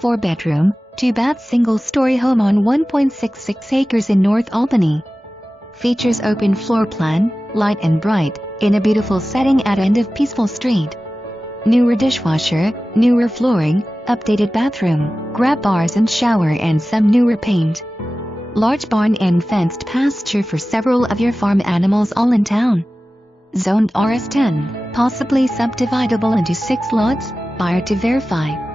4-bedroom, 2-bath single-story home on 1.66 acres in North Albany. Features open floor plan, light and bright, in a beautiful setting at end of peaceful street. Newer dishwasher, newer flooring, updated bathroom, grab bars and shower and some newer paint. Large barn and fenced pasture for several of your farm animals all in town. Zoned RS10, possibly subdividable into 6 lots, buyer to verify.